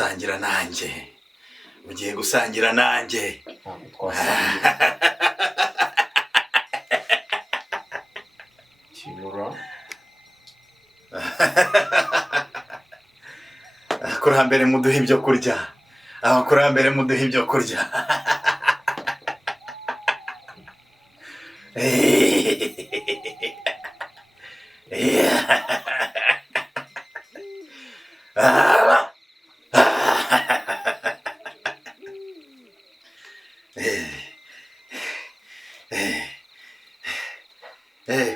gusangira nanjye. Ugiye gusangira nanjye. Kinura. Abakurambere muduha ibyo kurya. Abakurambere muduha ibyo kurya.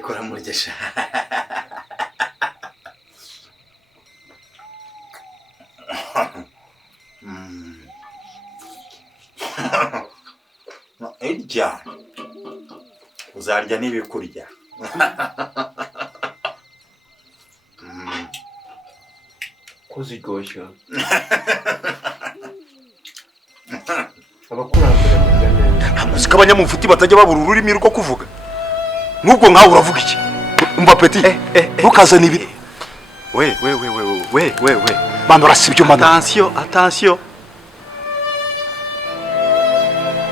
Kora murgesha. Irya uzarya n'ibikurya. Kuziryoshya. Abakurambere murya neza. Muzika abanyamufuti batajya babura ururimi rwo kuvuga. Nubwo nkawe uravuga iki? Umva Petit. Ntukazane ibi. We. Bano rasibyo mana. Attention.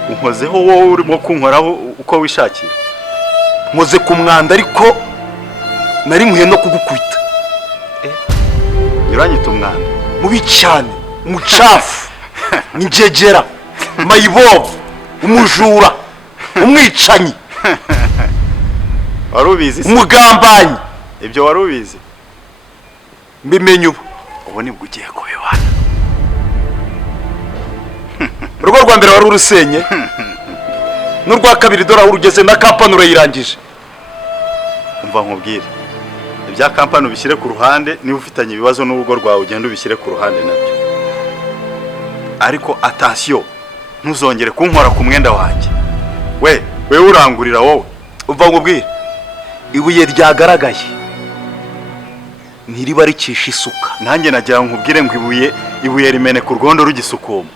Unkozeho wowe urimo kunkoraho uko wishakiye. Nkoze ku mwanda ariko nari muhe no kugukubita. Nyuranyita umwanda. Mubi cyane, umucafu, injegera, mayibobo, umujura, umwicanyi. Warubizi se? Umugambanyi. Ibyo warubizi? Mbimenye ubu nibwo ugiye kubibana. Urugo rwa mbere wari urusenye. N'urwa kabiri dora urugeze na kampani urayirangije. Umva nkubwire. Ibya kampani ubishyire ku ruhande, niba ufitanye ibibazo n'urugo rwawe ugenda ubishyire ku ruhande nabyo. Ariko attention, ntuzongere kunkora ku mwenda wanjye. We urangurira wowe. Umva nkubwire. Ibuye ryagaragaye ntiriba rikisha isuka. Nanjye nagira nkubwire ngo ibuye rimene ku rwondo rugisukuma.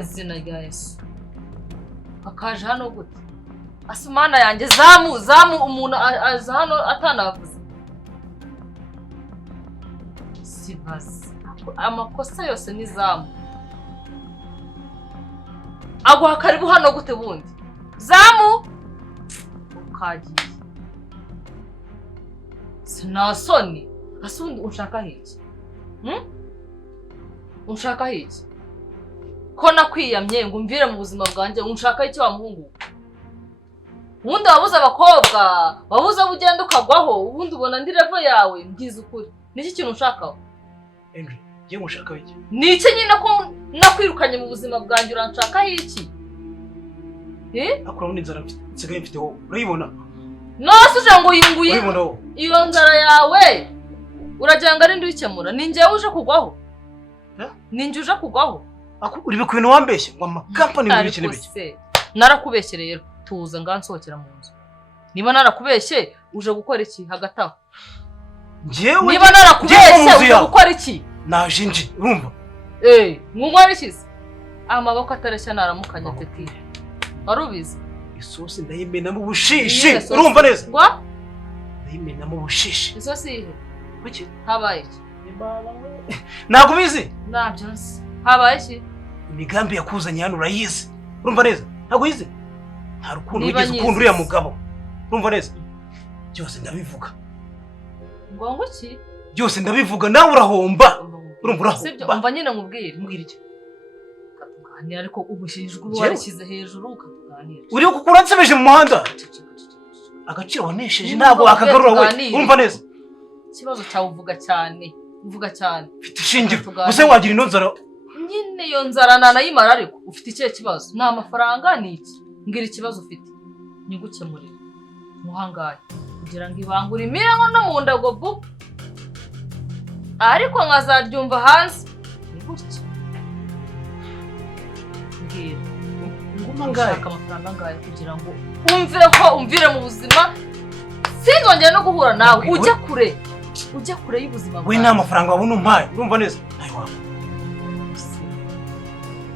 Izina rya Yesu. Akaje hano gute? Asumana yanjye zamu umuntu aza hano atanavuze. Sibazi. Amakosa yose ni zamu. Agwa karibu hano gute bundi? Zamu. Ukagiye. Sinasoni. Asundi unshaka hiki? Unshaka hiki? Ko nakwiyamye ngo umvire mu buzima bwanjye unshaka iki wa muhungu? Ubundi wabuze abakobwa, wabuze ugenda ukagwaho, ubundi ubona ndi level yawe, mbwiza ukuri. Niki kintu unshakaho? Henry, je mushaka iki? Niki nyine ko nakwirukanye mu buzima bwanjye uranshaka iki? Akura ubundi nzara nsigaye mfite wowe. Urayibona? Nosuje ngo yunguye. Urayibona wowe? Iyo nzara yawe urajyanga ari ndikemura. Ninjye uje kugwaho? Ninjye uje kugwaho? Uribe ku bintu wambeshye ngo company bibiki n'ibiki. Narakubeshye rero tuza ngansohokera mu nzu. Niba narakubeshye uje gukora iki hagati aho? Njyewe niba narakubeshye uje gukora iki? Naje nje urumva? Mwungwara ikize. Amaboko atareshya naramukanya Petit. Warubizi? Isosi ndayimena mu bushishi. Urumva neza? Ngwa? Ndayimena mu bushishi. Isosi ihe? Kuki? Habaye iki? Ntabwo bizi? Nabyo nzi. Habaye iki? Imigambi yakuzanye hano urayizi. Urumva neza? Ntabwo yize? Nta rukundo wigeze ukunda uriya mugabo. Urumva neza? Byose ndabivuga. Ngo iki? Byose ndabivuga nawe urahomba. Urumva urahomba. Sibyo umva nyine nkubwire. Mbwira iki? Katuganira ariko ubushinjwe warishyize hejuru ukatuganira. Uri kukura nsebeje mu muhanda. Agaciro wanesheje ntabwo akagarura we. Urumva neza? Ikibazo cyawe uvuga cyane. Uvuga cyane. Mfite ishingiro. Use wagira ino nzara. Nyine iyo nzara nanayimara ariko ufite ikihe kibazo? Nta mafaranga ni iki? Ngira ikibazo ufite. Nyigukemurira. Muhangaye. Kugira ngo ibangure imirengo no mu ndago bu. Ariko nkazaryumva hanze ni gutya mbwira nguma ngahe ushaka amafaranga angahe kugira ngo umvire mu buzima sinzongere no guhura nawe ujya kure y'ubuzima we nta mafaranga wabona umpaye urumva neza ntayo waba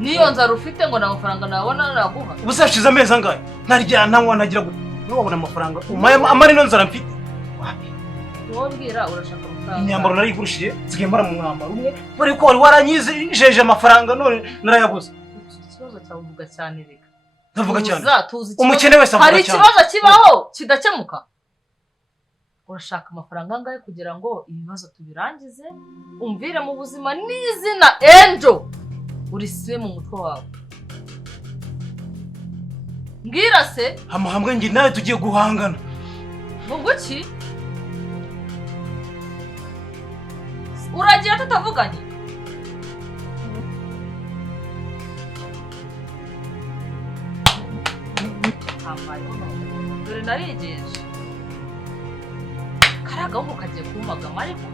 niyo nzara ufite ngo nta mafaranga nabona naguha ubuse hashize amezi angahe ntarya ntanywa nagira gute niba wabona amafaranga umpaye amara ino nzara mfite wowe mbwira urashaka amafaranga imyambaro narayigurishije nsigaye mbara mu mwambaro umwe bari ko wari waranyijeje amafaranga none narayabuze ikibazo cyawe uvuga cyane reka ndavuga cyane umukene wese avuga cyane hari ikibazo kibaho kidakemuka urashaka amafaranga angahe kugira ngo ibibazo tubirangize umvire mu buzima n'izina Angel urisibe mu mutwe wawe mbwira se hamwe ngi nawe tugiye guhangana ngo iki uragira tutavuganye dore narigeje kariya gahungu kagiye kumagama ariko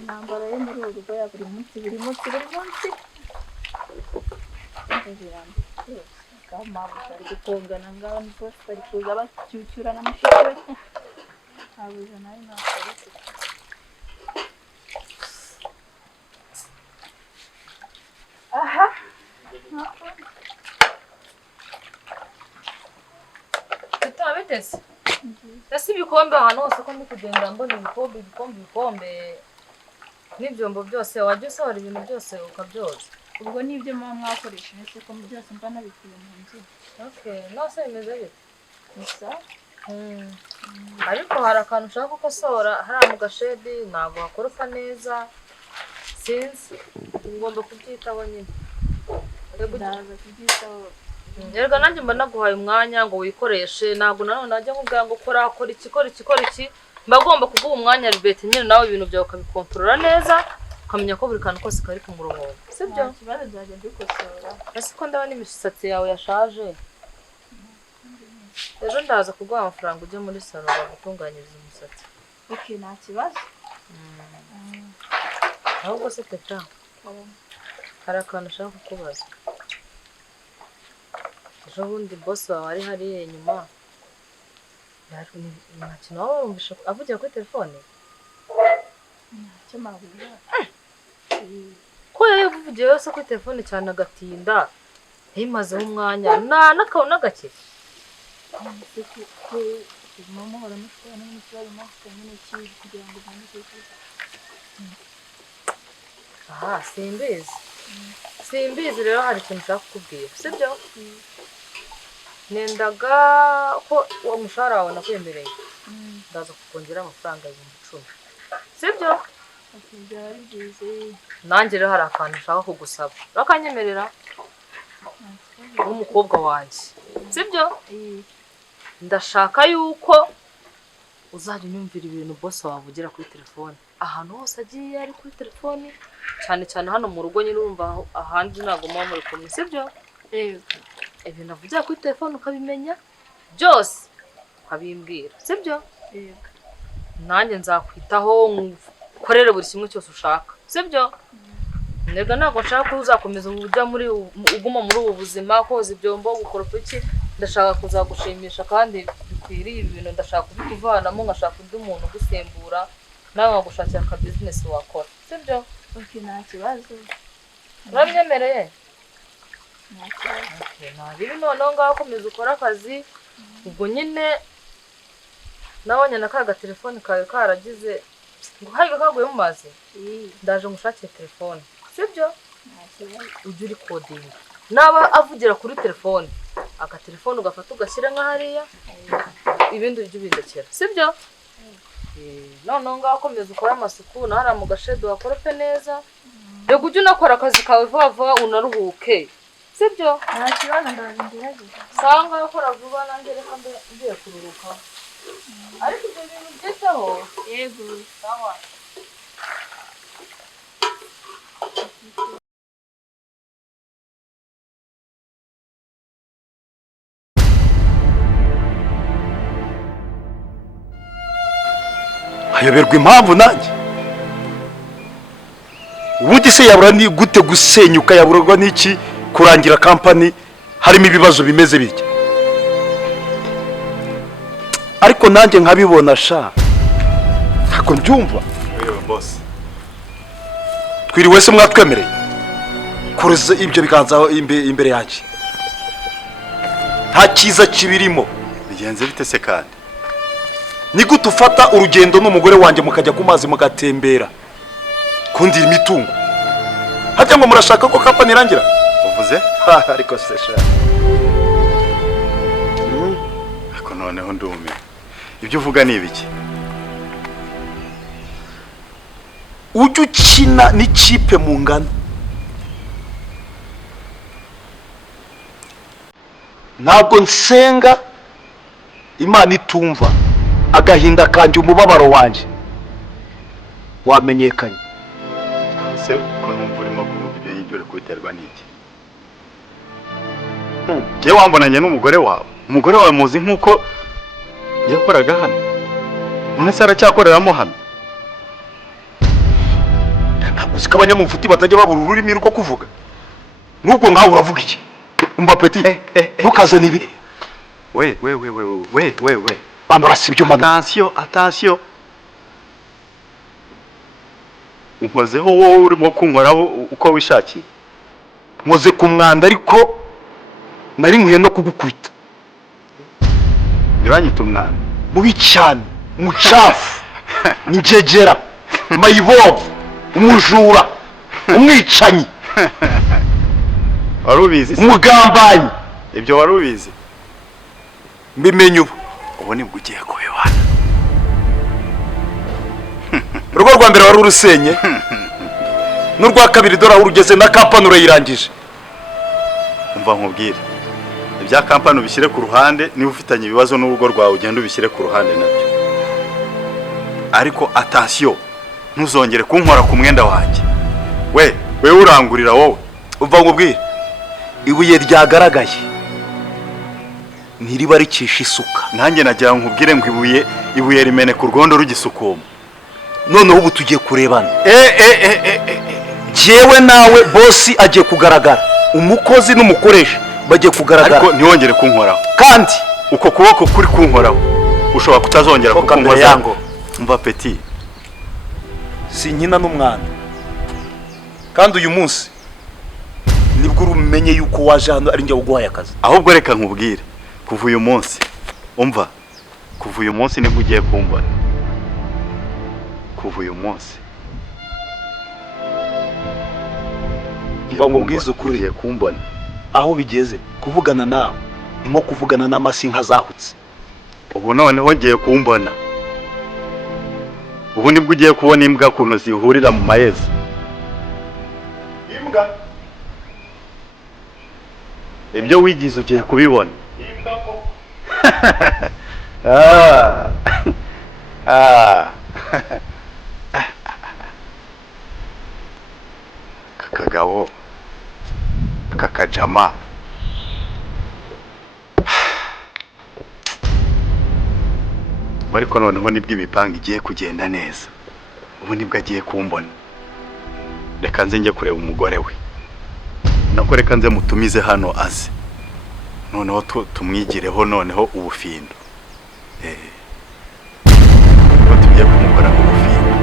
intambara yo muri uru rwego buri munsi bari gutongana ngaho bose bari kuza bacyucyura n'amashusho ntabuze nawe ntabwo aha bitese ese ibikombe ahantu hose ko ndi kugenda mbona ibikombe n'ibyombo byose wajya usohora ibintu byose ukabyoza ubwo nibyo muba mwakoresha ese ko byose mba nabikuye mu nzu nose bimeze bite gusa ariko hari akantu ushaka gukosora hariya mu gashedi ntabwo hakorofa neza sinzi ugomba kubyitaho nyine ndaza kubyitaho rero nanjye mba naguhaye umwanya ngo wikoreshe ntabwo nanone najya nkubwira ngo kora iki mba agomba kuguha umwanya ribete nyine nawe ibintu byawe ukabikontorora neza ukamenya ko buri kantu kose kari ku murongo sibyo nta kibazo nzajya mbikosora ese ko ndabona imisatsi yawe yashaje ejo ndaza kuguha amafaranga ujye muri salo bagutunganyiriza umusatsi nta kibazo ahubwo se teta hari akantu ushaka kukubaza ejo bundi bosi wawe ari hariya inyuma nta kintu waba wumvisha avugira kuri telefone ntacyo mabura ko yavugiye yose kuri telefone cyane agatinda yayimazeho umwanya n'akabona gake muhora mushobora n'ikibazo mufitanye n'ikibi kugira ngo ubone aha simbizi rero hari ikintu ushaka kukubwira sibyo nendaga ko uwo mushahara wawe nakwemereye ndaza kukongera amafaranga 10,000 sibyo byaba byiza nanjye rero hari akantu ushaka kugusaba urakanyemerera nk'umukobwa wanjye sibyo ndashaka yuko uzajya unyumvira ibintu boss wawe ugira kuri telefone ahantu hose agiye ari kuri telefone cyane hano mu rugo nyine urumva ahandi ntabwo muba muri kumwe sibyo ibintu avugira kuri telefone ukabimenya byose ukabimbwira sibyo nanjye nzakwitaho ukorere buri kimwe cyose ushaka sibyo nega ntabwo nshaka ko uzakomeza uguma muri ubu buzima koza ibyombo gukoropa iki ndashaka kuzagushimisha kandi bikwiriye ibintu ndashaka kubikuvanamo ngashaka undi muntu ugusembura nawe wagushakira aka business wakora sibyo nta kibazo urabyemereye nta bibi noneho ngaho komeza ukora akazi ubwo nyine nabonye na ka gatelefone kawe karagize ngo hari kaguye mu mazi ndaje ngushakire telefone sibyo ujye uri kodinga naba avugira kuri telefone agatelefone ugafata ugashyira nka hariya ibindi ujye ubindekera sibyo noneho ngaho komeza ukora amasuku nahariya mu gashedo wakorope neza reka ujye unakora akazi kawe vuba unaruhuke sibyo nta kibazo ndaza ngerageza usanga ukora vuba nanjye reka ngiye kururukaho ariko ibyo bintu byitaho yego sawa nkayoberwa impamvu nanjye. Ubundi se yabura ni gute gusenyuka, yaburwa n'iki kurangira kampani harimo ibibazo bimeze bityo? Ariko nanjye nkabibona sha, ntabwo mbyumva. Wewe boss, Twiriwe se mwatwemereye kuruza ibyo biganza imbere yacu, nta cyiza kibirimo. bigenze bite se kandi? Ni gute ufata urugendo n'umugore wanjye mukajya ku mazi mugatembera kundira imitungo, hajya ngo murashaka ko kampani irangira? Uvuze? Ariko se sha, Ako noneho ndumiwe. Ibyo uvuga ni ibiki? ujya ukina n'ikipe mu ngano. Ntabwo nsenga Imana itumva agahinda kanjye, umubabaro wanjye wamenyekanye. Se ko numva urimo kuvuga ibyo ngibyo uri kubiterwa n'iki? Jye wambonanye n'umugore wawe. Umugore wawe muzi nk'uko yakoraga hano. None se aracyakoreramo hano? Ntabwo uzi ko abanyamufti batajya babura ururimi rwo kuvuga. Nubwo nkawe uravuga iki? Umva Petit, ntukazane ibi. We. Bambara si ibyo mana. Attention. Unkozeho wowe urimo kunkoraho uko wishakiye. Nkoze ku mwanda ariko nari nkwiye no kugukubita. Biranyita umwana. Mubi cyane, mucafu, njegera, mayibobo, umujura, umwicanyi, Warubizi? umugambanyi. Ibyo warubizi? Mbimenye ubu. Ubu nibwo ugiye kubibana. Urugo rwa mbere wari urusenye, n'urwa kabiri dore aho urugeze na kampani urayirangije. Umva nkubwire. Ibya kampani ubishyire ku ruhande, niba ufitanye ibibazo n'urugo rwawe ugenda ubishyire ku ruhande nabyo. Ariko attention, ntuzongere kunkora ku mwenda wanjye. We urangurira wowe. Umva nkubwire, ibuye ryagaragaye ntiriba ricisha isuka. Nanjye nagira nkubwire ngo ibuye rimene ku rwondo rugisukuma. Noneho ubu tugiye kurebana. Jewe nawe bosi agiye kugaragara, umukozi n'umukoresha bagiye kugaragara. Ariko ntiwongere kunkoraho. Kandi uko kuboko kuri kunkoraho ushobora kutazongera kukunkoza yango. Umva Petit, sinkina n'umwana. Kandi uyu munsi nibwo urumenye yuko waje hano ari njye uguhaye akazi. ahubwo reka nkubwire, kuva uyu munsi umva, kuva uyu munsi nibwo ugiye kumbona. Kuva uyu munsi Mva nkubwize ukuri, ugiye kumbona. aho bigeze kuvugana nawe nko kuvugana n'amasi nka zahutse. Ubu noneho ngiye kumbona. Ubu nibwo ugiye kubona imbwa kuntu zihurira mu mayezi. Imbwa? Ibyo wigize ugiye kubibona. Imbwa ko? Kakagabo, kakajama. Ariko noneho nibwo imipanga igiye kugenda neza. Ubu nibwo agiye kumbona. Reka nze njye kureba umugore we. Nako reka nze mutumize hano aze. Noneho tumwigireho noneho ubufindo. Tugiye kumukora ubufindo.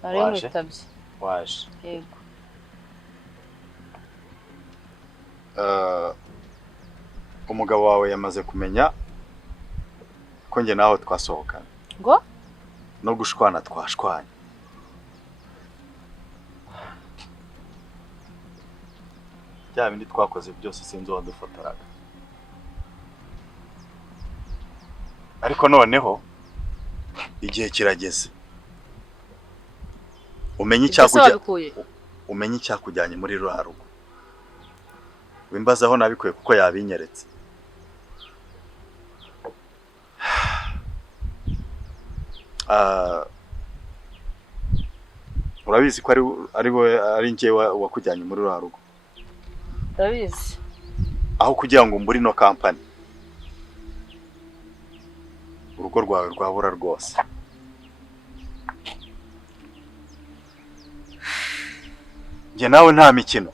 Nari nkwitabye. Waje. Yego. umugabo wawe yamaze kumenya ko njye nawe twasohokana ngo no gushwana twashwanye. Bya bindi twakoze byose sinzi wadufotoraga, ariko noneho igihe kirageze umenye icyakujyanye muri ruriya rugo. Wimbaza aho nabikuye kuko yabinyeretse. Urabizi ko ari njye wakujyanye muri ruriya rugo. Ndabizi. Aho kugira ngo mburi no company, urugo rwawe rwabura rwose. Njye nawe nta mikino.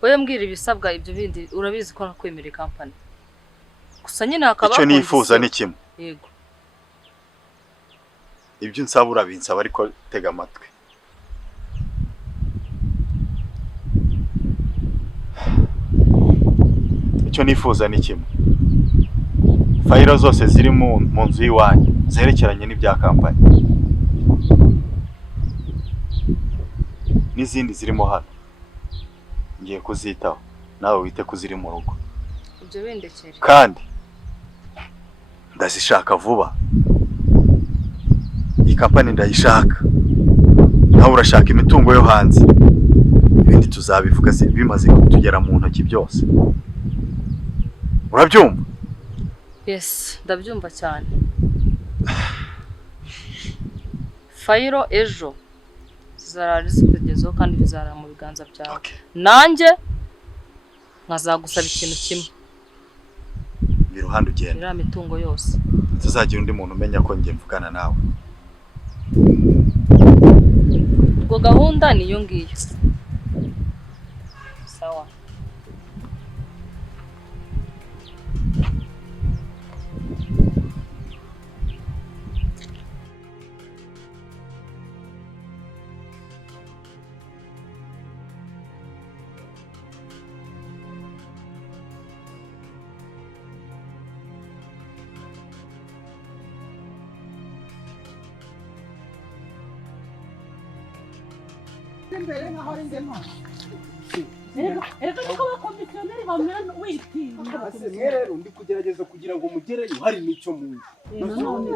Wowe mbwira ibisabwa ibyo bindi, urabizi ko nakwemereye company. Gusa nyine hakaba icyo nifuza ni kimwe. Yego. Ibyo nsaba urabinsaba, ariko tega amatwi. Icyo nifuza ni kimwe. Fayiro zose ziri mu nzu y'iwanyu zerekeranye n'ibya company, n'izindi zirimo hano ngiye kuzitaho, nawe wite kuziri mu rugo. Ibyo bindekere. Kandi ndazishaka vuba. Iyi company ndayishaka. Nawe urashaka imitungo yo hanze. Ibindi tuzabivuga bimaze kutugera mu ntoki byose. Urabyumva? Yes, ndabyumva cyane. Fayiro ejo zizarara zikugezeho kandi bizarara mu biganza byawe. Okay. Nanjye nkazagusaba ikintu kimwe. Biruhande ugenda. Iriya mitungo yose. Tuzagira undi muntu umenya ko ngiye mvugana nawe. Ubwo gahunda niyo ngiyo. Sawa. Erega ko abakomisiyoneri bamera witinya. Rero ndi kugerageza kugira ngo mugereyo hari n'icyo muzi. None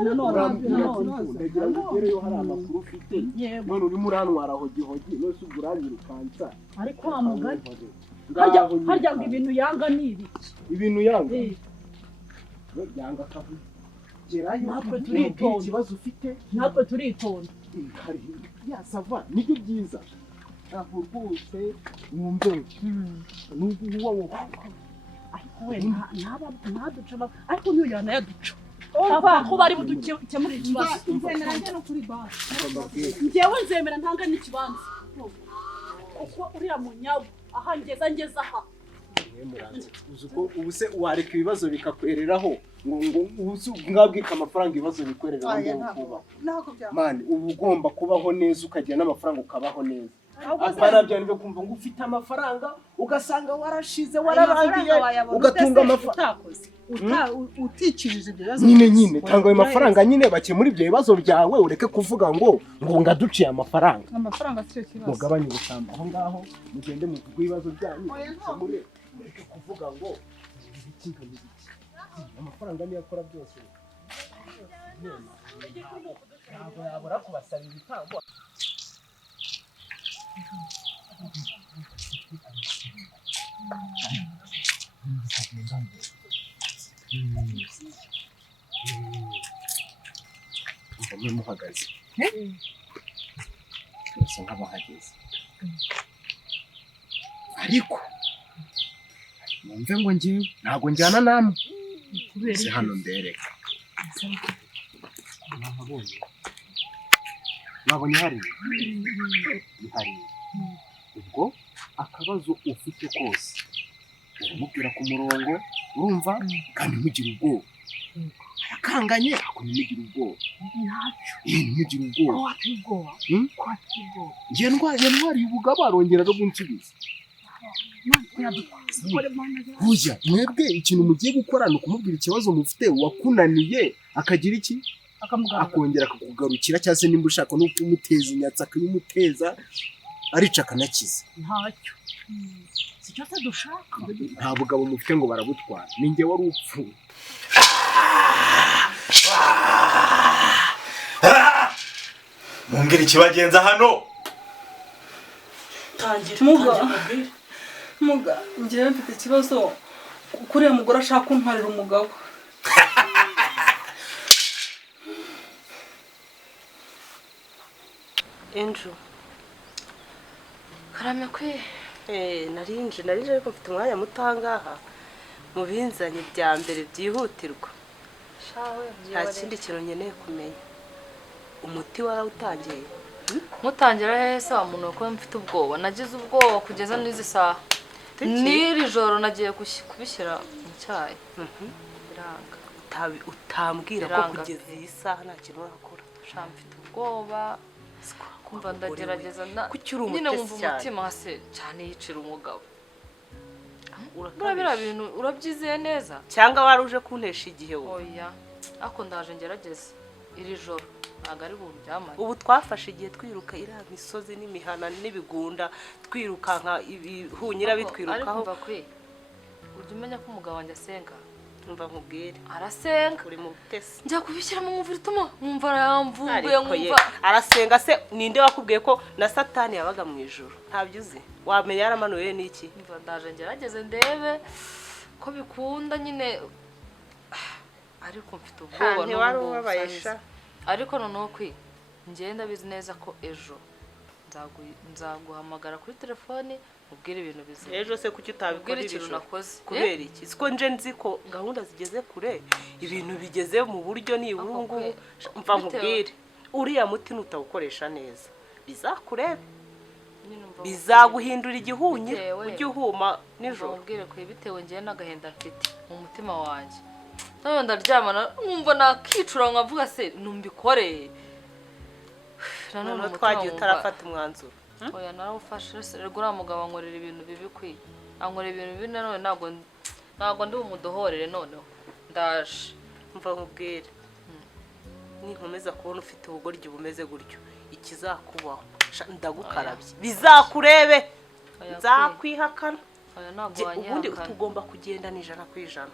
ndagira ngo mugereyo hari amakuru ufite. None urimo urantwara hogihogi nose uburanyirukansa. Ariko amugari. Harya ngo ibintu yanga ni ibiki? Ibintu yanga. Yanga kavuga. Gerayo natwe turitonda. Ikibazo ufite natwe turitonda. Ya sava nibyo byiza. Aho rwose wumve n'ubu wowe ariko we ntaduca ariko niyo yana yaduca aba ko bari budukemura ikibazo. Nzemera njye no kuri bar. Njyewe nzemera ntanga n'ikibanza kuko uriya munyago aha ngeze aha. Uzuko ubuse wareka ibibazo bikakwereraho ngo ngabwika amafaranga ibibazo bikwereraho ngo kuba mani ubu ugomba kubaho neza ukagira n'amafaranga ukabaho neza. Apana byo nibe kumva ngo ufite amafaranga ugasanga warashize wararangiye ugatunga amafaranga utikirije ibyo bibazo nyine tanga ayo mafaranga nyine bake muri ibyo bibazo byawe ureke kuvuga ngo ngaduciye amafaranga cyo kibazo mugabanye ubusamba aho ngaho mugende mu ibibazo byanyu muri ureke kuvuga ngo ibiki amafaranga niyo akora byose ntabwo yabura kubasaba ibitambo. Ndamwe muhagaze twese nk'abahageze ariko numve ngo njyewe ntabwo njyana namwe kubera hano mbereka nabonye hari ubwo akabazo ufite kose uramubwira ku murongo urumva kandi mugire ubwoba arakanganye ako nimugire ubwoba nimugire ubwoba njye ntwariye ubugabo arongera no bunsubiza burya mwebwe ikintu mugiye gukora ni ukumubwira ikibazo mufite wakunaniye akagira iki akongera akakugarukira cyangwa se nimba ushaka no kumuteza inyatsi akayimuteza arica akanakiza ntacyo si cyo dushaka nta bugabo mufite ngo barabutwara ni njye wari upfuye mumbwira ikibagenza hano muga njyewe mfite ikibazo kuri uyu mugore ashaka kuntwarira umugabo Enjo karame kwe narinje ariko mfite umwanya muto ahangaha mu binzanye bya mbere byihutirwa nta kindi kintu nkeneye kumenya umuti warawutangiye mutangira hese wa muntu ko mfite ubwoba nagize ubwoba kugeza n'izi saha n'iri joro nagiye kubishyira mu cyayi biranga utambwira ko kugeza iyi saha nta kintu urakora mfite ubwoba kumva ndagerageza nyine wumva umutima hase cyane yicira umugabo biriya bintu urabyizeye neza cyangwa wari uje kuntesha igihe wowe oya ako ndaje ngerageza iri joro ntabwo ari buryamane ubu twafashe igihe twiruka iriya misozi n'imihana n'ibigunda twirukanka ibihunyira bitwirukaho ujya umenya ko umugabo wanjye asenga umva nkubwire arasenga uri mu butesi njya kubishyira mu mvura ituma nkumva aramvumbuye nkumva arasenga se ninde wakubwiye ko na satani yabaga mu ijoro ntabyo uzi wamenya yaramanuye n'iki mva ndaje ngerageze ndebe ko bikunda nyine ariko mfite ubwoba ntiwari ubabayesha ariko noneho ngenda bizi neza ko ejo nzaguhamagara kuri telefone ubwire ibintu bizima ejo se kuki utabikora ikintu nakoze kubera iki siko nje nzi ko gahunda zigeze kure ibintu bigeze mu buryo nibura ubu ngubu mva nkubwire uriya muti nutawukoresha neza bizakurebe bizaguhindura igihunyi ujye uhuma nijoro ubwire ko bitewe ngewe n'agahinda mfite mu mutima wanjye none ndaryamana nkumva nakicura nkavuga se numbikoreye nanone twagiye utarafata umwanzuro oya narawufashe uriya mugabo ankorera ibintu bibi ankorera ibintu bibi nanone ntabwo ndi bumudohorere noneho ndaje mva nkubwire ninkomeza kubona ufite ubugoryi bumeze gutyo ikizakubaho ndagukarabye bizakurebe nzakwihakana ubundi tugomba kugendana 100%.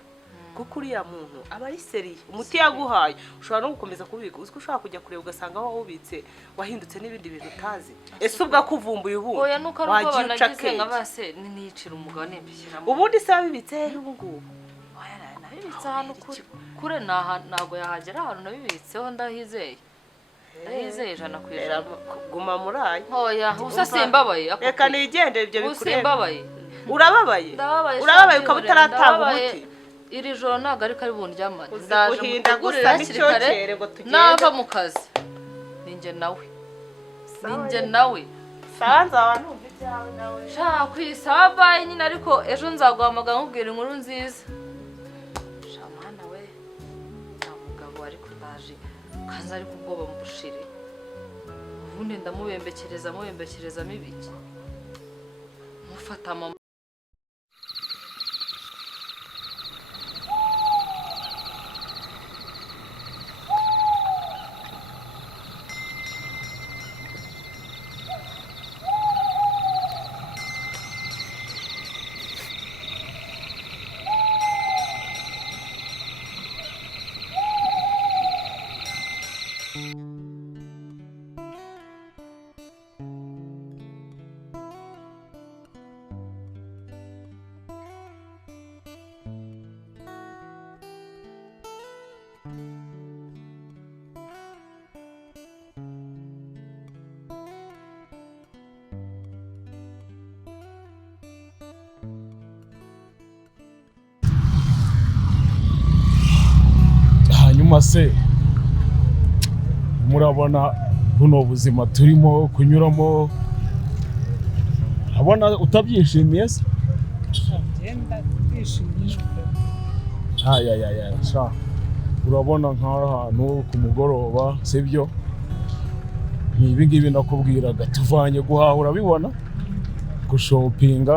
kuko uriya muntu aba ari seriye umuti yaguhaye ushobora no gukomeza kubika uziko ushobora kujya kureba ugasanga aho wubitse wahindutse n'ibindi bintu utazi ese ubwa kuvumbuye ubu oya nuko ari uko banagize nka base nicira umugabo nibishyiramo ubundi se abibitse ubu ngubu oya nabibitse ahantu kure ntabwo yahagera ahantu nabibitseho ndahizeye 100%. guma murayi oya usa simbabaye reka nigende ibyo bikureba simbabaye urababaye ukaba utaratanga umuti iri joro ntabwo ariko ari bundyamane ndaje gusa n'icyokere ngo tugende nava mu kazi ninjye nawe sanza abantu umva ibyawe nawe shaka kwisabaye nyine ariko ejo nzaguhamagara nkubwira inkuru nziza shamana we nta mugabo ariko ndaje kanza ariko ubwoba mbushire ubundi ndamubembekerezamo ibiki mufata mama hanyuma se murabona buno buzima turimo kunyuramo abona utabyishimiye se agenda twishimishwe sha urabona nk'ahantu ku mugoroba sibyo ni ibi ngibi nakubwiraga tuvanye guhaha urabibona gushopinga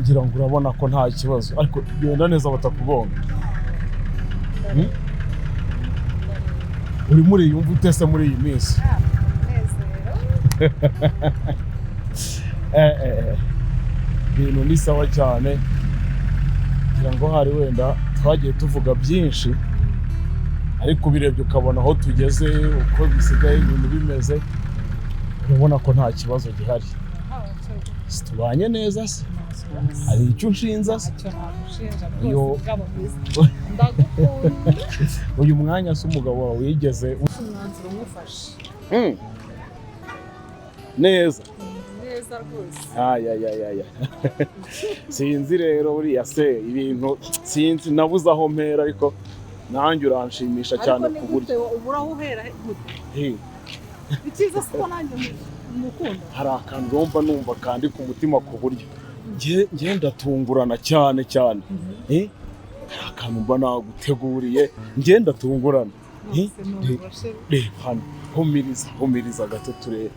ngira ngo urabona ko nta kibazo ariko genda neza batakugonga. Uri muri yumva utese muri iyi minsi? Ibintu ni sawa cyane, ngira ngo hari wenda twagiye tuvuga byinshi ariko ubirebye ukabona aho tugeze uko bisigaye ibintu bimeze, urabona ko nta kibazo gihari. Tubanye neza se? Hari icyo unshinza se? Uyu mwanya se umugabo wawe yigeze umwanzuro umufashe neza rwose. Aya sinzi rero buriya se ibintu sinzi nabuze aho mpera ariko nanjye uranshimisha cyane ku buryo ubura aho uhera gute? Icyiza si ko nanjye mukunda. Hari akantu urumva numva kandi ku mutima ku buryo njye ndatungurana cyane hari akantu mba naguteguriye njye ndatungurana. Reba hano humiriza gato turebe.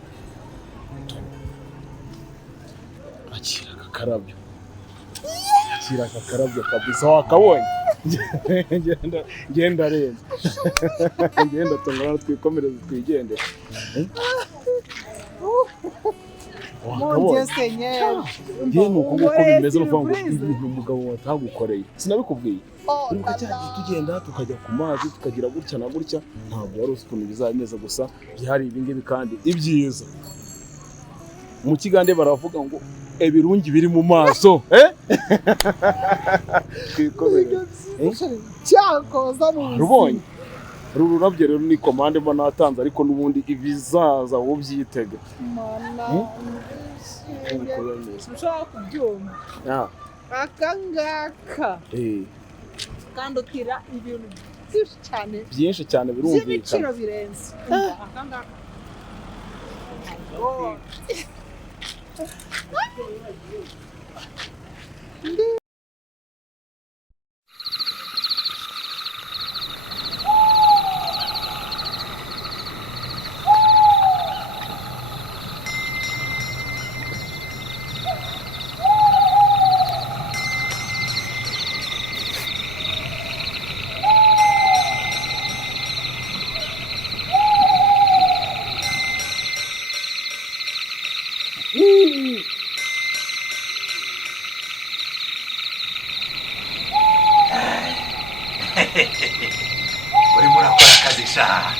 Akira akakarabyo kabisa wakabonye. Ngenda renze ngenda tungana twikomereze twigendere. Njye nuko bimeze n'uvuga ngo ibintu umugabo watagukoreye sinabikubwiye. Urumva cyane tugenda tukajya ku mazi tukagira gutya na gutya, ntabwo wari uzi ukuntu bizameze gusa byari ibingibi kandi ibyiza. Mu Kigande baravuga ngo ebirungi biri mu maso cyakoza mu rubonye. Uru rurabyo rero ni komande mba natanze ariko n'ubundi ibizaza wowe byitege. ushaka kubyumva aka ngaka kandi ukira ibintu byinshi cyane birumvikana by'ibiciro birenze aka ngaka. urimo urakora akazi sha.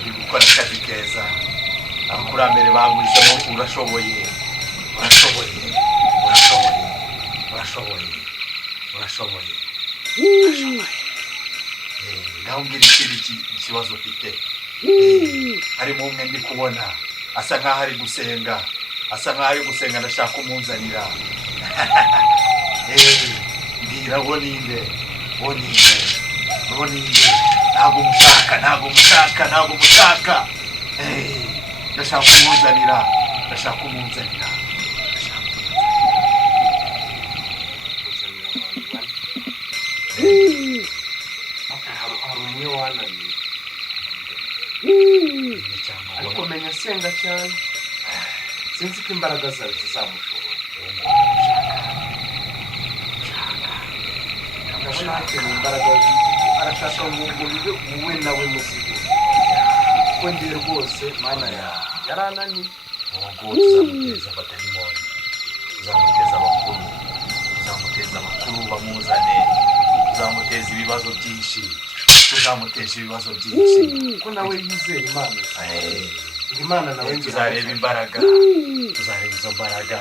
Uri gukora akazi keza, abakurambere baguhisemo urashoboye. Ngaho mbwira ikibazo ufite. Harimo umwe ndi kubona asa nkaho ari gusenga ndashaka kumunzanira. Mbwira wo ninde ntabwo mushaka ndashaka kumunzanira. hari umwe wananiye ariko menya asenga cyane, sinzi ko imbaraga zawe zizamushobora. ndabona hakeneye imbaraga, arashaka ngo bibe wowe nawe musigure kuko njye rwose mana yawe yarananiye. ubwo tuzamuteza abadayimoni, tuzamuteza abakuru bamuzane, tuzamuteza ibibazo byinshi kuko nawe yizera Imana. Imana nawe tuzareba imbaraga, tuzareba izo mbaraga.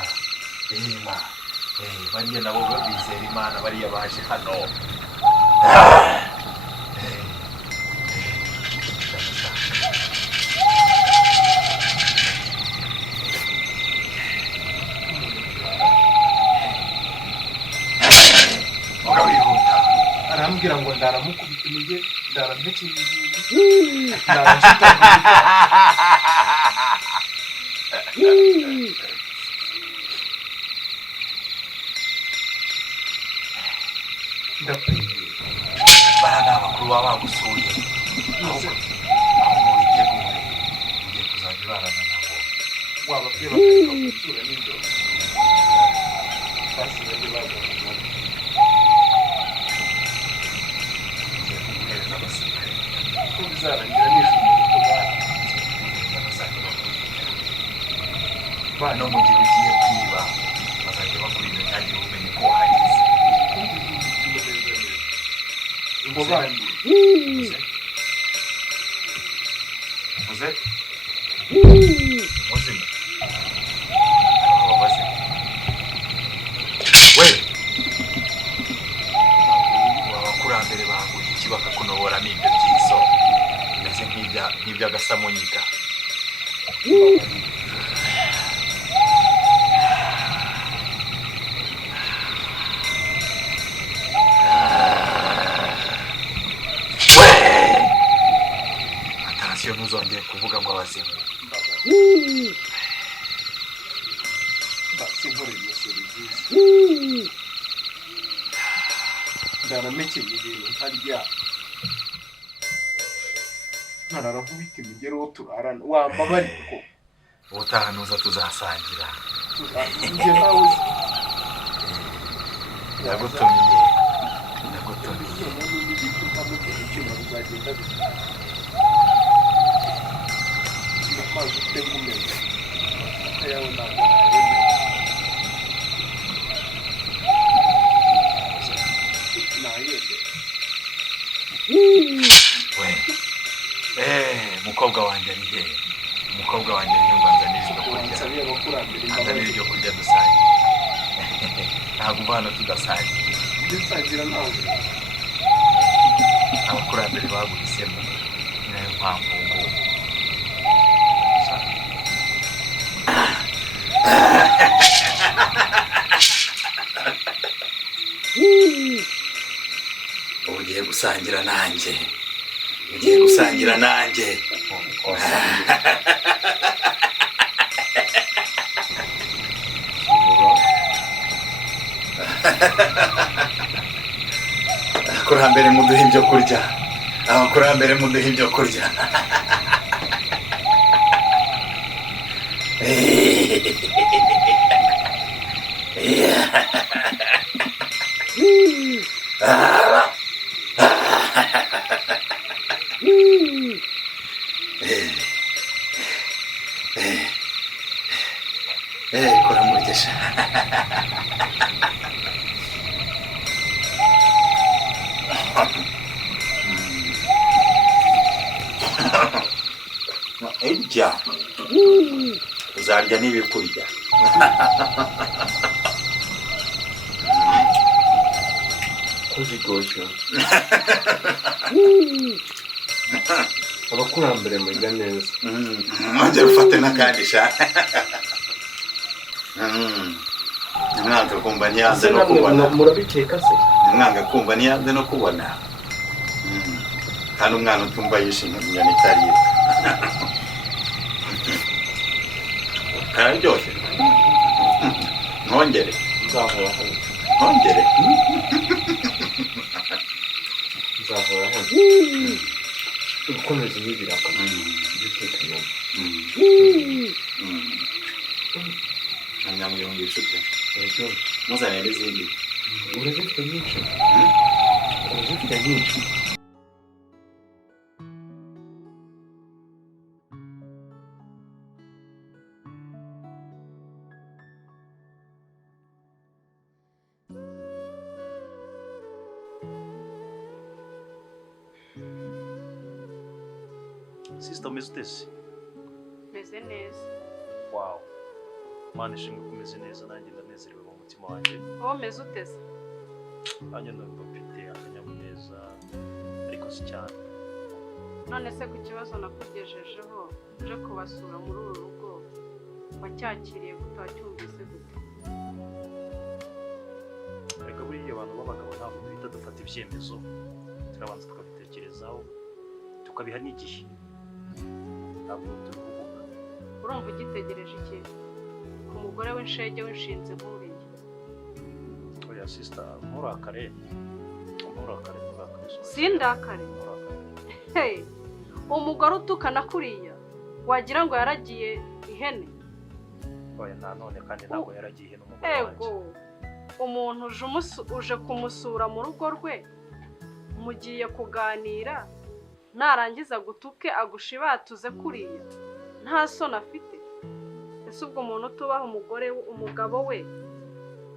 Bariya nabo bizera Imana, bariya baje hano. arambwira ngo ndaramukubita imige, ndarampekenye bara n'abakuru baba bagusuye ahubwo ugiye kuzajya barana nabo wababwira bakareka gusura nijoro basi bajye baza nabo ugiye kumuhereza abasirikare ko bizarangira nishimiye bano mu gihe ugiye kwiba bazajya bakurira kandi umenye ko wahageze ngo bandi muze muzima ababaze we abakurambere banguye iki bakakunoboramo ibyo byiso bimeze nk'iby'agasamunyiga ntuzongere kuvuga ngo abazimu basinkoreye serivisi ndaramekeye ibintu ntarya ntarara nkubita imigereho turarana wambabarira ko ubutaha nuza tuzasangira njye nawe ndagutumiye amazi ufite kumenya ayawe ntabwo nayemera umukobwa wanjye ari he umukobwa wanjye ari he ngo anzanire ibyo kurya dusangiye ntabwo uva hano tudasangiye dusangira nawe abakurambere baguhisemo niyo mpamvu ngubu ugiye gusangira nanjye abakurambere muduhe ibyo kurya kora mugisha ejya uzarya n'ibikurya kuzigosha abakurambere mwiga neza mwongere ufate n'akandi sha umwanga kumva ntiyanze no kubona murabiteka se umwanga kumva ntiyanze no kubona kandi umwana utumva yishimye inyoni itariye kararyoshye ntongere nzahora hano ukomeze n'ibiraka giteka nyuma nyamwiyumvisha ute muzanire n'izindi urazifite nyinshi Sister umeze uteze? Meze neza. Wow. Mana ishimwe ko umeze neza nanjye ndanezerewe mu mutima wanjye. Wowe umeze uteze? Nanjye ndumva mfite akanyamuneza ariko si cyane. None se ku kibazo nakugejejeho uje kubasura muri uru rugo wacyakiriye gute wacyumvise gute? Reka buriya abantu b'abagabo ntabwo duhita dufata ibyemezo turabanza tukabitekerezaho tukabiha n'igihe. Ntabwo turuhuka. Urumva ugitegereje iki ku mugore w'inshege w'inshinzi nk'uriya? Oya sister, murakare. Sindakare. Hey, umugore utukana kuriya wagira ngo yaragiye ihene. oya nanone kandi ntabwo yaragiye n'umugore wanjye. Ego umuntu uje kumusura mu rugo rwe mugiye kuganira narangiza gutuke agushibatuze kuriya nta soni afite. Ese ubwo umuntu utubaha umugabo we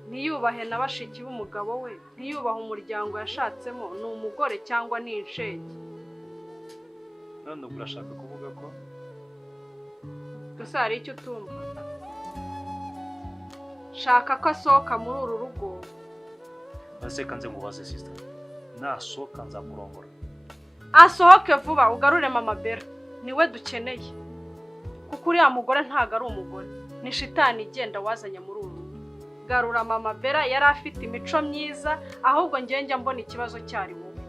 ntiyubahe na bashiki b'umugabo we ntiyubahe umuryango yashatsemo ni umugore cyangwa ni inshenge? none urashaka kuvuga ko gusa hari icyo utumva? Shaka ko asohoka muri uru rugo. baseka nze ngubaze sister, nasohoka nzakurongora. Asohoke vuba ugarure mama Bella, niwe dukeneye kuko uriya mugore ntago ari umugore, ni shitani igenda wazanye muri uru rugo. Garura mama Bella, yari afite imico myiza ahubwo njye mbona ikibazo cyari wowe.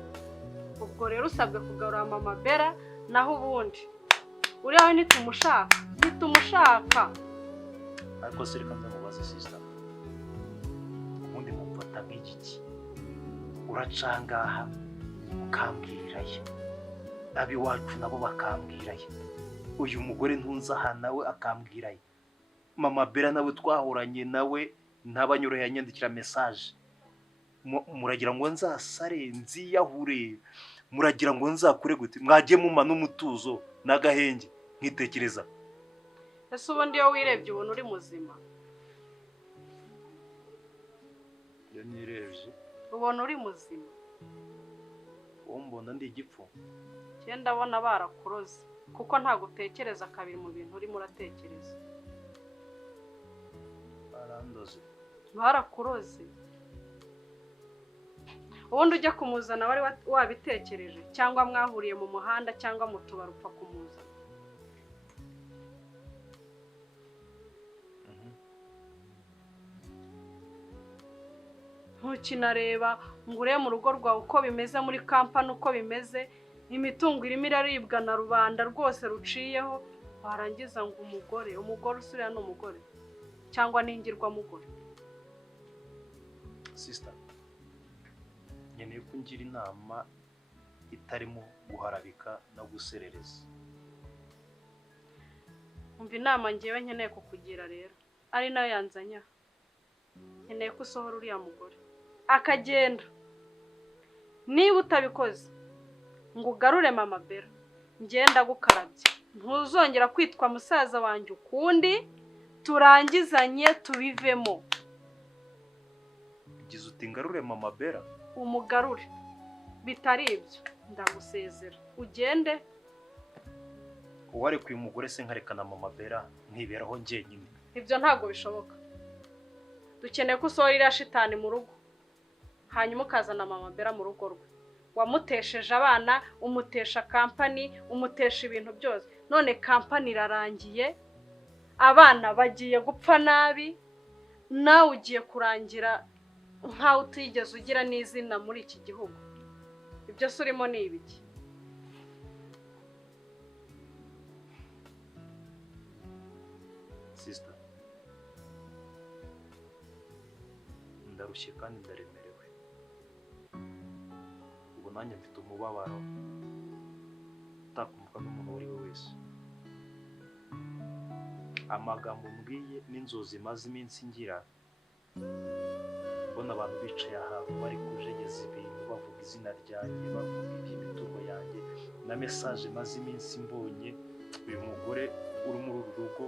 Ubwo rero usabwe kugarura mama Bella, naho ubundi uriya we nitumushaka. ariko se reka nze ngubaze sister, ubundi mumfata nk'igiki? uracangaha ukambwiraye, ab'iwacu nabo bakambwiraye, uyu mugore ntunzaha nawe akambwiraye, mama Bella nawe twahuranye nawe ntabanyoroheye anyandikira message. Muragira ngo nzasare nziyahure, muragira ngo nzakure gute? Mwagiye muma n'umutuzo n'agahenge nkitekereza. Ese ubundi iyo wirebye ubona uri muzima? Iyo nirebye ubona uri muzima? mbona ndi igipfu. Cyenda abona barakuroze kuko ntago utekereza kabiri mu bintu urimo uratekereza. Barandoze. Barakuroze. Ubundi ujya kumuzana wari wabitekereje cyangwa mwahuriye mu muhanda cyangwa mu tubari upfa kumuzana? Ntukinareba ngo urebe mu rugo rwawe uko bimeze, muri kampani uko bimeze, imitungo irimo iraribwa na rubanda rwose ruciyeho, warangiza ngo umugore usubira n'umugore cyangwa n'ingirwamugore. Sister, nkeneye ko ngira inama itarimo guharabika no guserereza. Umva inama ngewe nkeneye kukugira rero, ari nayo yanzanya. Nkeneye ko usohora uriya mugore akagenda. Niba utabikoze ngo ugarure mama Bella, ngenda gukarabye, ntuzongera kwitwa musaza wanjye ukundi, turangizanye tubivemo. Ugize uti ngarure mama Bella? Umugarure, bitari ibyo ndagusezera ugende. Uwarekuye umugore se nkarekana mama Bella nkiberaho njyenyine? Ibyo ntabwo bishoboka. Dukeneye ko usohora iriya shitani mu rugo, hanyuma ukazana mama Bella mu rugo rwe. Wamutesheje abana, umutesha kampani, umutesha ibintu byose. None kampani irarangiye, abana bagiye gupfa nabi, nawe ugiye kurangira nkaho utigeze ugira n'izina muri iki gihugu. Ibyo se urimo ni ibiki? Sister, ndarushye kandi ndaremerewe. Ubu nanjye mfite umubabaro utakumva n'umuntu uwo ari we wese. Amagambo mbwiye n'inzozi maze iminsi ngira, mbona abantu bicaye ahantu bari kujegeza ibintu bavuga izina ryanjye, bavuga iby'imitungo yanjye, na message maze iminsi mbonye uyu mugore uri muri uru rugo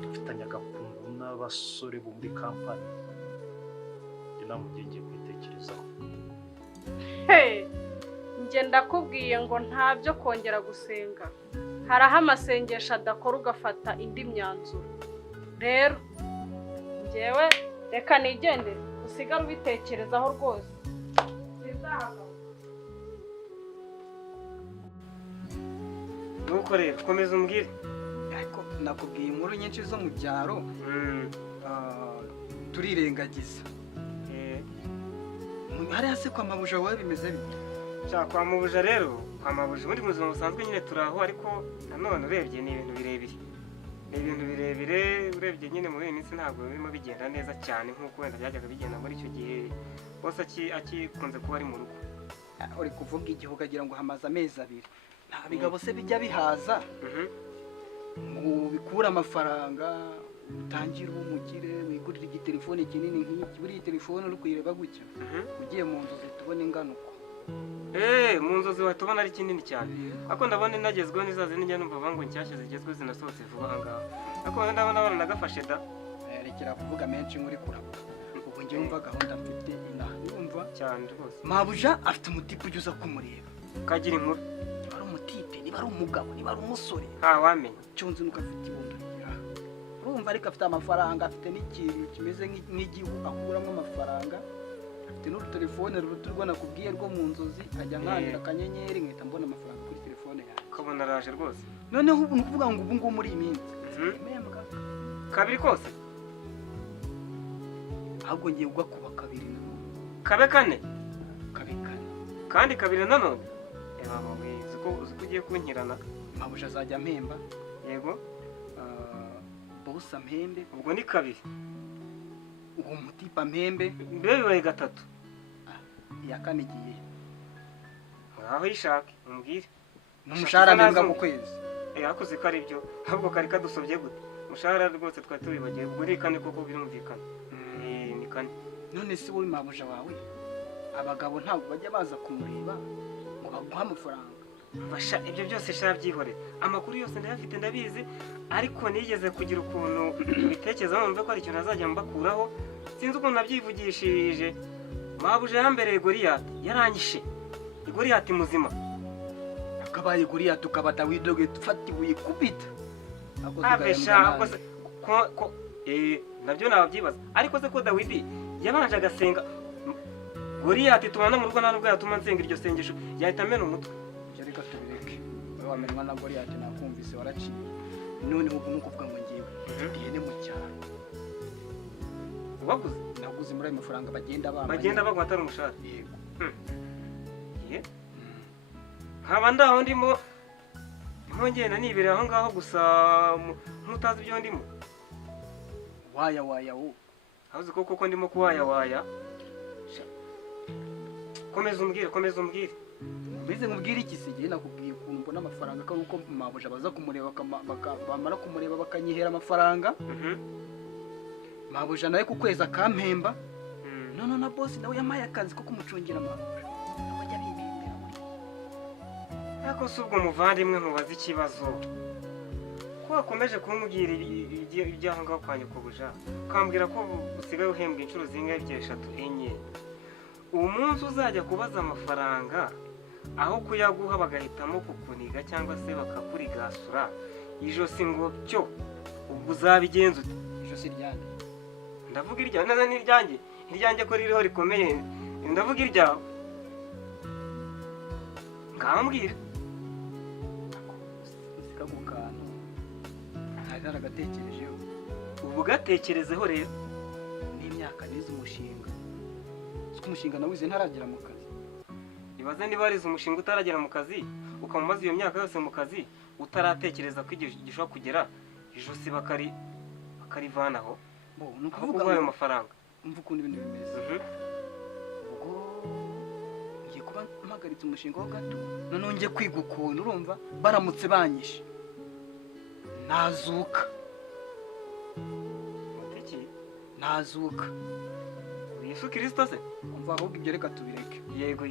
dufitanye agakungu n'abasore bo muri kampani. Inama ngiye kwitekerezaho. Njye ndakubwiye ngo ntabyo kongera gusenga, haraho amasengesho adakora ugafata indi myanzuro. Rero njyewe reka nigendere, usigare ubitekerezaho rwose. Nuko rero komeza umbwire. Ariko nakubwiye inkuru nyinshi zo mu byaro turirengagiza. Hariya se kwa mabuja wowe bimeze bite? Kwa mabuja rero, kwa mabuja ubundi mu buzima busanzwe nyine turaho, ariko nanone urebye ni ibintu birebire. Ni ibintu birebire, urebye nyine muri iyi minsi ntabwo birimo bigenda neza cyane nk'uko wenda byajyaga bigenda muri icyo gihe bose akikunze kuba ari mu rugo. Uri kuvuga igihe ukagira ngo hamaze amezi 2. nta bigabo se bijya bihaza ngo bikure amafaranga utangire umugire wigurire igitelefone kinini nk'iki buriya telefone uri kuyireba gutya ugiye mu nzu zitubona ingano uko mu nzozi wahita ubona ari kinini cyane ariko ndabona inagezweho n'izazi n'ijya numva bango nshyashya zigezweho zinasohotse vuba aha ngaha ariko ndabona baranagafashe da rekera kuvuga menshi nk'uri kurapa ubu njye wumva gahunda mfite inaha yumva cyane rwose mabuja afite umutipe ujya uza kumureba kagira inkuru niba ari umutipe niba ari umugabo niba ari umusore ntawamenya cyunze nuko afite ibundo rigira urumva ariko afite amafaranga afite n'ikintu kimeze nk'igihu akuramo amafaranga afite n'urutelefone ruruturwa nakubwiye rwo mu nzozi ajya nkandira akanyenyeri nkahita mbona amafaranga kuri telefone yanjye ukabona araje rwose noneho ubu ni ukuvuga ngo ubu ngubu muri iyi minsi kabiri kose ahubwo ngiye kugwa kuba kabiri kabe kane kabe kane kandi kabiri nanone uzi ko ugiye kunkirana mabuja azajya mpemba yego bose ampembe ubwo ni kabiri uwo mutipa mpembe mbe bibaye gatatu iya kane igiye aho yishake umbwire n'umushahara mpembwa mu kwezi yakoze ko ari byo ahubwo kari kadusobye gute umushahara rwose twari tubibagiwe ubwo ni kane koko birumvikana ni kane none se wowe mabuja wawe abagabo ntabwo bajya baza kumureba ngo baguhe amafaranga basha ibyo byose sha byihore amakuru yose ndayafite ndabizi ariko nigeze kugira ukuntu bitekereza numve ko ari ikintu azajya mbakuraho sinzi ukuntu nabyivugishije mabuja yambereye Goliyati yaranyishe Goliyati muzima akabaye Goliyati ukaba Dawidoge tufata ibuye kubita abesha ko nabyo nababyibaza ariko se ko Dawidi yabanje agasenga Goliyati tubana mu rugo nta nubwo yatuma nsenga iryo sengesho yahita amena umutwe reka tubireke wowe wamenywa na Goliyati nakumvise waraciye none ubu nuko uvuga ngo ngiwe ndiyene mu cyaro waguze naguze muri ayo mafaranga bagenda bagwa atari umushahara yego nkaba ndaho ndimo ngenda nibere aho ngaho gusa nk'utazi ibyo ndimo waya wo ahuze koko ndimo kuwaya komeza umbwire mbese nkubwire iki se gihe nakubwiye ukuntu mbona amafaranga ko uko mabuja baza kumureba bamara kumureba bakanyihera amafaranga mabuja nawe ku kwezi akampemba none na boss nawe yamaye akazi ko kumucungira mabuja nawe ajya bimpembera ariko si ubwo muvandimwe nkubaza ikibazo ko wakomeje kumbwira ibyaho ngaho kwa nyakubahwa ukambwira ko usigaye uhembwa inshuro zingahe ebyiri eshatu enye uwo munsi uzajya kubaza amafaranga aho kuyaguha bagahitamo kukuniga cyangwa se bakakurigasura ijosi ngo cyo ubwo uzabigenza ute ijosi ryanjye ndavuga iryawe neza n'iryanjye ko ririho rikomeye ndavuga iryawe ngaho mbwira usika ku kantu ntari naragatekerejeho ubu gatekerezeho rero n'imyaka nize umushinga umushinga nawize ntaragera mu kazi ibaze niba warize umushinga utaragera mu kazi ukaba umaze iyo myaka yose mu kazi utaratekereza ko igihe gishobora kugera ijosi bakarivanaho ni ukuvuga ayo mafaranga umva ukuntu ibintu bimeze ubwo ngiye kuba mpagaritse umushinga ho gato noneho ngiye kwiga ukuntu urumva baramutse banyishe nazuka Yesu Kristo se umva ahubwo ibyo reka tubireke yego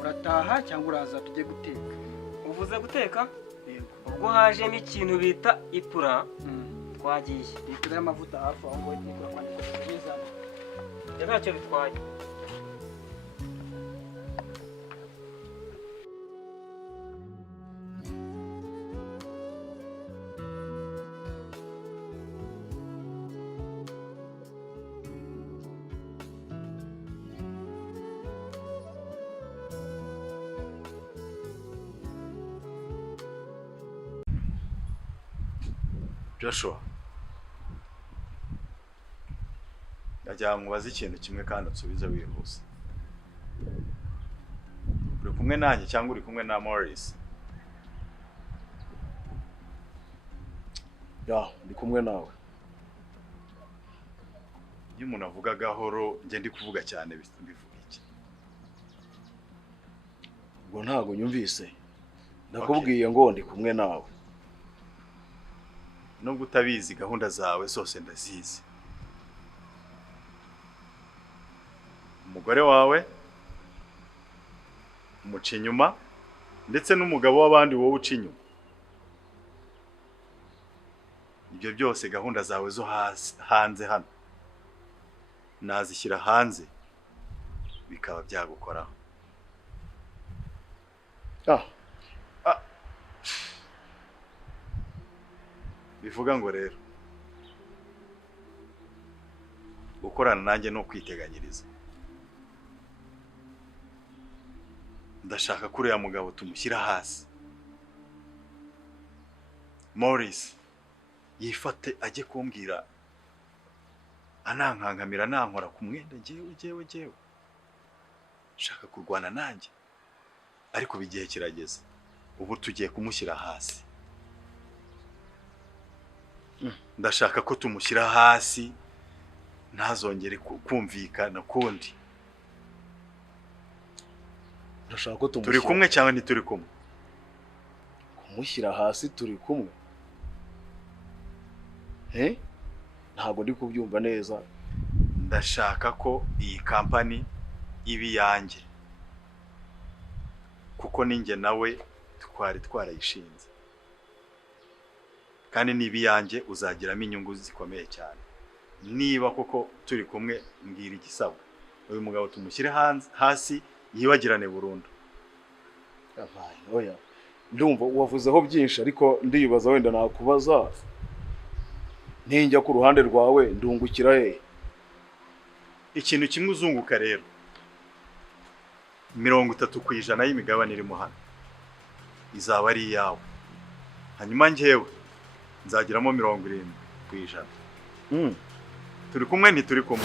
urataha cyangwa uraza tujye guteka uvuze guteka yego ubwo hajemo ikintu bita ipura twagiye ipura y'amavuta hafi aho ngo ipura kwandika neza ntacyo bitwaye Joshua ndagira ngo ubaze ikintu kimwe kandi unsubize wihuse uri kumwe nanjye cyangwa uri kumwe na Morris? Ndi kumwe nawe. Iyo umuntu avuga gahoro njye ndi kuvuga cyane bivuga iki? Ubwo ntago nyumvise nakubwiye ngo ndi kumwe nawe. Nubwo utabizi gahunda zawe zose ndazizi. Umugore wawe umuca inyuma ndetse n'umugabo w'abandi wowe uca inyuma. Ibyo byose gahunda zawe zo hanze hano nazishyira hanze bikaba byagukoraho. Bivuga ngo rero gukorana nanjye no kwiteganyiriza. Ndashaka kuri ya mugabo tumushyira hasi. Morris yifate ajye kumbwira anankankamira nankora ku mwenda jewe. Shaka kurwana nanjye. Ariko bigihe kirageze. Ubu tugiye kumushyira hasi. Ndashaka ko tumushyira hasi ntazongere kumvikana kundi. Ndashaka ko turi kumwe cyangwa ntituri kumwe? Kumushyira hasi turi kumwe. Ntabwo ndi kubyumva neza. Ndashaka ko iyi kampani ibi yanjye. Kuko ninjye nawe twari twarayishinze. Kandi nibi yanjye uzagiramo inyungu zikomeye cyane. Niba koko turi kumwe mbwira igisabo. Uyu mugabo tumushyire hasi yibagirane burundu. Oya. Ndumva wavuzeho byinshi ariko ndibaza wenda nakubaza. Ninjya ku ruhande rwawe ndungukira he? Ikintu kimwe uzunguka rero. 30% y'imigabane irimo hano izaba ari yawe. Hanyuma njyewe nzagiramo 70%. Turi kumwe ntituri kumwe?